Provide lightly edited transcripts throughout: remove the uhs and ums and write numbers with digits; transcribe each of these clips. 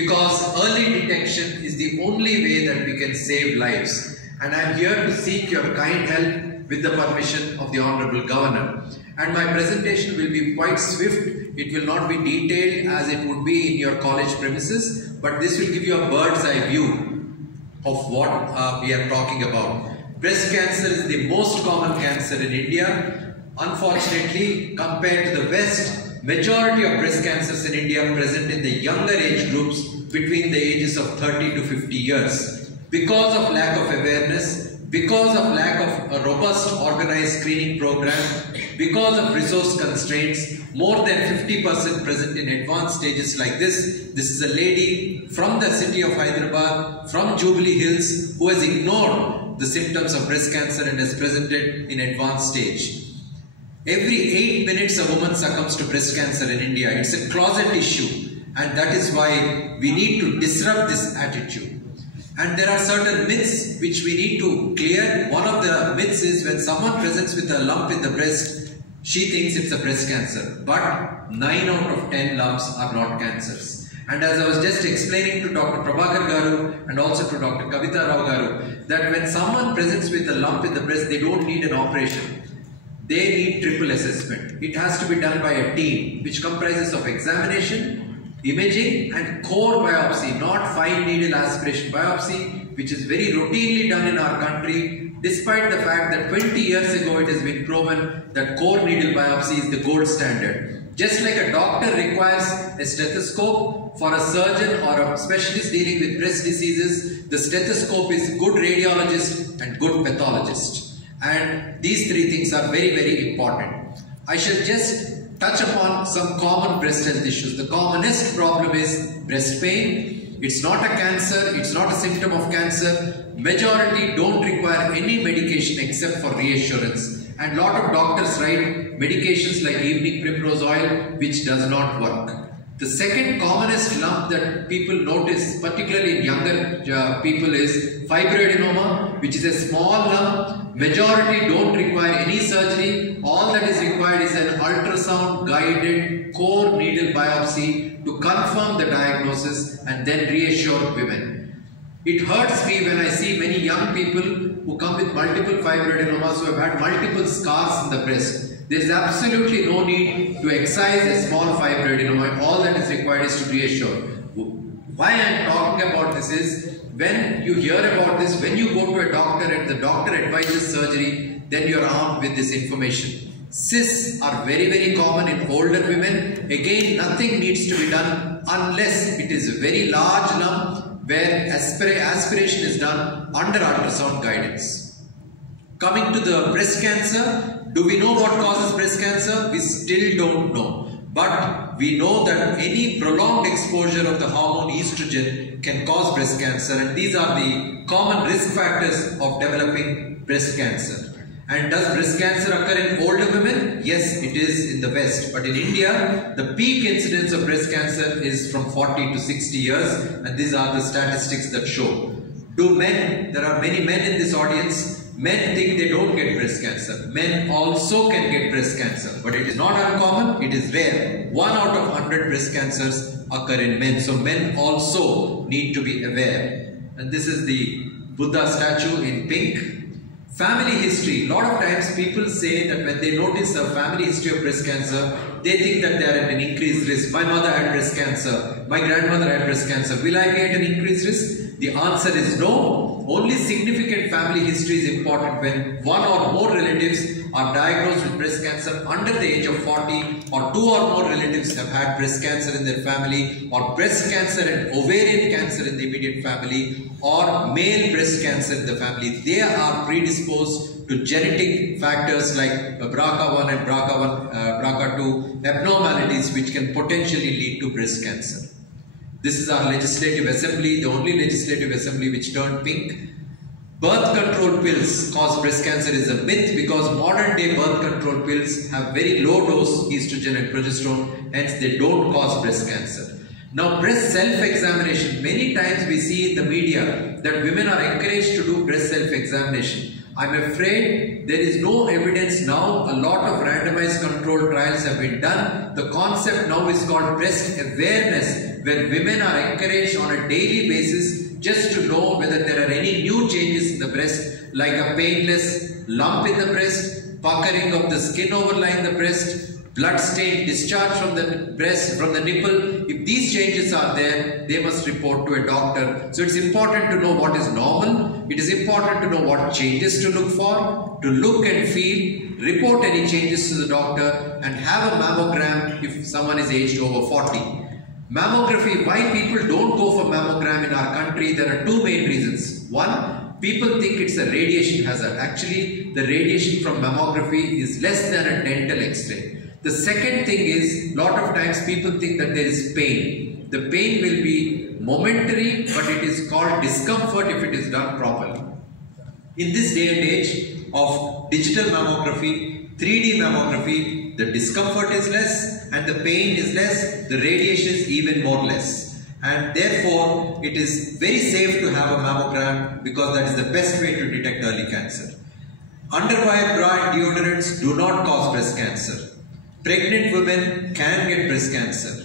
because early detection is the only way that we can save lives. And I am here to seek your kind help with the permission of the Honorable Governor. And my presentation will be quite swift. It will not be detailed as it would be in your college premises, but this will give you a bird's eye view of what we are talking about. Breast cancer is the most common cancer in India. Unfortunately, compared to the West, majority of breast cancers in India are present in the younger age groups between the ages of 30 to 50 years. Because of lack of awareness, because of lack of a robust organized screening program, because of resource constraints, more than 50% present in advanced stages like this. This is a lady from the city of Hyderabad, from Jubilee Hills, who has ignored the symptoms of breast cancer and has presented in advanced stage. Every 8 minutes a woman succumbs to breast cancer in India. It's a closet issue, and that is why we need to disrupt this attitude. And there are certain myths which we need to clear. One of the myths is when someone presents with a lump in the breast, she thinks it's a breast cancer. But 9 out of 10 lumps are not cancers. And as I was just explaining to Dr. Prabhakar Garu and also to Dr. Kavita Rao Garu, that when someone presents with a lump in the breast, they don't need an operation. They need triple assessment. It has to be done by a team which comprises of examination, imaging and core biopsy, not fine needle aspiration biopsy, which is very routinely done in our country, despite the fact that 20 years ago it has been proven that core needle biopsy is the gold standard. Just like a doctor requires a stethoscope for a surgeon or a specialist dealing with breast diseases, the stethoscope is good radiologist and good pathologist. And these three things are very, very important. I shall just touch upon some common breast health issues. The commonest problem is breast pain. It's not a cancer, it's not a symptom of cancer. Majority don't require any medication except for reassurance. And lot of doctors write medications like evening primrose oil, which does not work. The second commonest lump that people notice, particularly in younger people, is fibroadenoma, which is a small lump. Majority don't require any surgery. All that is required is an ultrasound guided core needle biopsy to confirm the diagnosis and then reassure women. It hurts me when I see many young people who come with multiple fibroadenomas who have had multiple scars in the breast. There is absolutely no need to excise a small fibroadenoma. All that is required is to reassure. Why I am talking about this is, when you hear about this, when you go to a doctor and the doctor advises surgery, then you are armed with this information. Cysts are very, very common in older women. Again, nothing needs to be done unless it is a very large lump where aspiration is done under ultrasound guidance. Coming to the breast cancer, do we know what causes breast cancer? We still don't know. But we know that any prolonged exposure of the hormone estrogen can cause breast cancer, and these are the common risk factors of developing breast cancer. And does breast cancer occur in older women? Yes, it is in the West. But in India, the peak incidence of breast cancer is from 40 to 60 years, and these are the statistics that show. Do men, there are many men in this audience, men think they don't get breast cancer. Men also can get breast cancer, but it is not uncommon, it is rare. 1 out of 100 breast cancers occur in men. So men also need to be aware. And this is the Buddha statue in pink. Family history. A lot of times people say that when they notice a family history of breast cancer, they think that they are at an increased risk. My mother had breast cancer. My grandmother had breast cancer. Will I be at an increased risk? The answer is no. Only significant family history is important when 1 or more relatives are diagnosed with breast cancer under the age of 40, or 2 or more relatives have had breast cancer in their family, or breast cancer and ovarian cancer in the immediate family, or male breast cancer in the family. They are predisposed to genetic factors like BRCA1 and BRCA2 abnormalities, which can potentially lead to breast cancer. This is our legislative assembly, the only legislative assembly which turned pink. Birth control pills cause breast cancer is a myth, because modern day birth control pills have very low dose estrogen and progesterone, hence they don't cause breast cancer. Now, breast self-examination, many times we see in the media that women are encouraged to do breast self-examination. I'm afraid there is no evidence now. A lot of randomized controlled trials have been done. The concept now is called breast awareness, where women are encouraged on a daily basis just to know whether there are any new changes in the breast, like a painless lump in the breast, puckering of the skin overlying the breast, blood-stained discharge from the breast, from the nipple. If these changes are there, they must report to a doctor. So it's important to know what is normal. It is important to know what changes to look for, to look and feel, report any changes to the doctor, and have a mammogram if someone is aged over 40. Mammography, why people don't go for mammogram in our country, there are two main reasons. One, people think it's a radiation hazard. Actually, the radiation from mammography is less than a dental X-ray. The second thing is, lot of times people think that there is pain. The pain will be momentary, but it is called discomfort if it is done properly. In this day and age of digital mammography, 3D mammography, the discomfort is less and the pain is less, the radiation is even more less. And therefore, it is very safe to have a mammogram because that is the best way to detect early cancer. Underwire bra and deodorants do not cause breast cancer. Pregnant women can get breast cancer.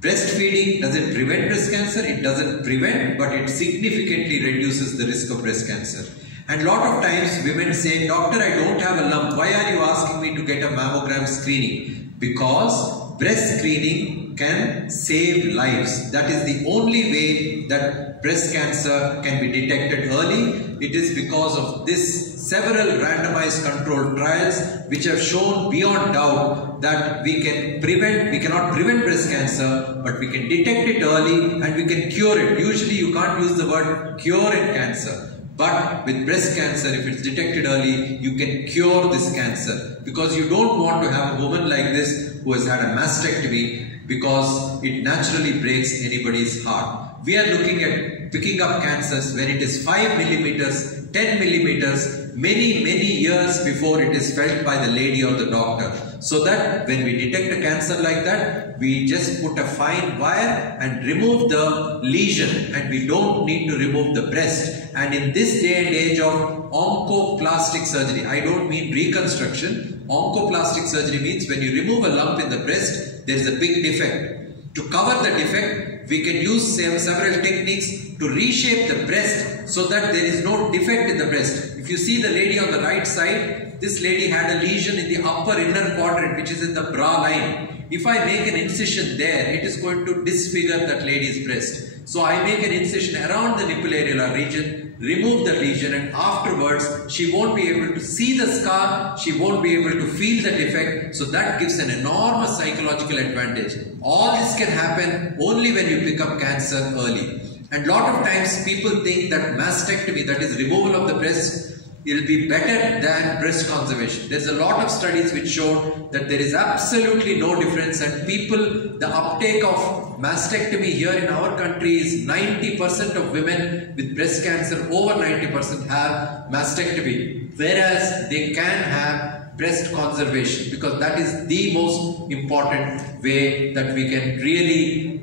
Breastfeeding doesn't prevent breast cancer, it doesn't prevent, but it significantly reduces the risk of breast cancer. And a lot of times women say, doctor, I don't have a lump, why are you asking me to get a mammogram screening? Because breast screening can save lives. That is the only way that breast cancer can be detected early. It is because of this several randomized controlled trials which have shown beyond doubt that we cannot prevent breast cancer, but we can detect it early and we can cure it. Usually you can't use the word cure in cancer. But with breast cancer, if it's detected early, you can cure this cancer, because you don't want to have a woman like this who has had a mastectomy, because it naturally breaks anybody's heart. We are looking at picking up cancers when it is 5 millimeters, 10 millimeters, many years before it is felt by the lady or the doctor. So that when we detect a cancer like that, we just put a fine wire and remove the lesion, and we don't need to remove the breast. And in this day and age of oncoplastic surgery, I don't mean reconstruction. Oncoplastic surgery means when you remove a lump in the breast, there is a big defect. To cover the defect, we can use several techniques to reshape the breast so that there is no defect in the breast. If you see the lady on the right side, this lady had a lesion in the upper inner quadrant, which is in the bra line. If I make an incision there, it is going to disfigure that lady's breast. So I make an incision around the nipple areolar region, remove the lesion, and afterwards she won't be able to see the scar, she won't be able to feel the defect. So that gives an enormous psychological advantage. All this can happen only when you pick up cancer early. And lot of times people think that mastectomy, that is removal of the breast, it will be better than breast conservation. There's a lot of studies which show that there is absolutely no difference, and people, the uptake of mastectomy here in our country is 90% of women with breast cancer, over 90% have mastectomy, whereas they can have breast conservation, because that is the most important way that we can really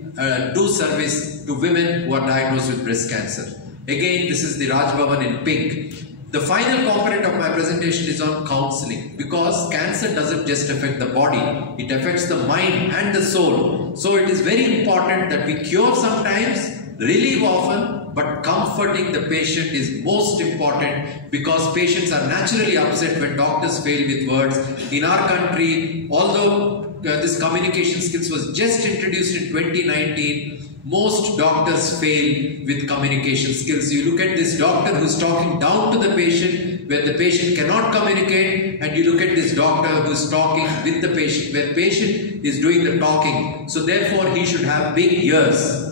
do service to women who are diagnosed with breast cancer. Again, this is the RajBhavan in pink. The final component of my presentation is on counseling, because cancer doesn't just affect the body, it affects the mind and the soul. So it is very important that we cure sometimes, relieve often, but comforting the patient is most important, because patients are naturally upset when doctors fail with words. In our country, although this communication skills was just introduced in 2019, most doctors fail with communication skills. You look at this doctor who's talking down to the patient where the patient cannot communicate, and you look at this doctor who's talking with the patient where patient is doing the talking. So therefore he should have big ears.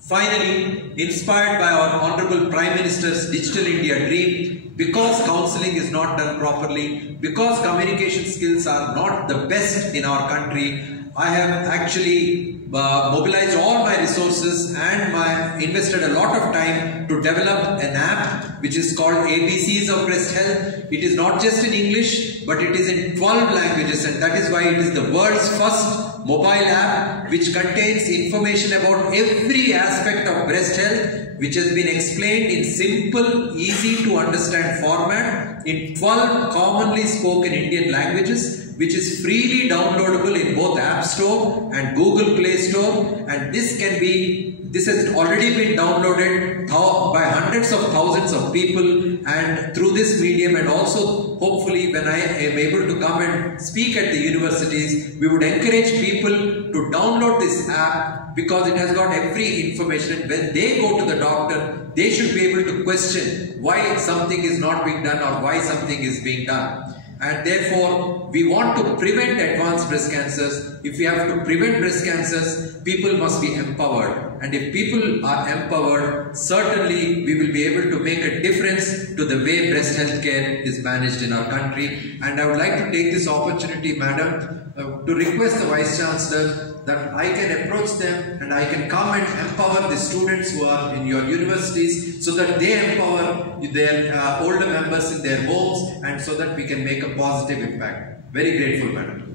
Finally, inspired by our Honorable Prime Minister's Digital India dream, because counseling is not done properly, because communication skills are not the best in our country, I have actually mobilized all my resources and invested a lot of time to develop an app which is called ABC's of Breast Health. It is not just in English, but it is in 12 languages, and that is why it is the world's first mobile app which contains information about every aspect of breast health, which has been explained in simple, easy to understand format in 12 commonly spoken Indian languages, which is freely downloadable in both App Store and Google Play Store. And this has already been downloaded by hundreds of thousands of people, and through this medium, and also hopefully when I am able to come and speak at the universities, we would encourage people to download this app, because it has got every information. When they go to the doctor, they should be able to question why something is not being done or why something is being done. And therefore, we want to prevent advanced breast cancers. If we have to prevent breast cancers, people must be empowered. And if people are empowered, certainly we will be able to make a difference to the way breast health care is managed in our country. And I would like to take this opportunity, Madam, to request the Vice Chancellor that I can approach them and I can come and empower the students who are in your universities, so that they empower their older members in their homes, and so that we can make a positive impact. Very grateful, Madam.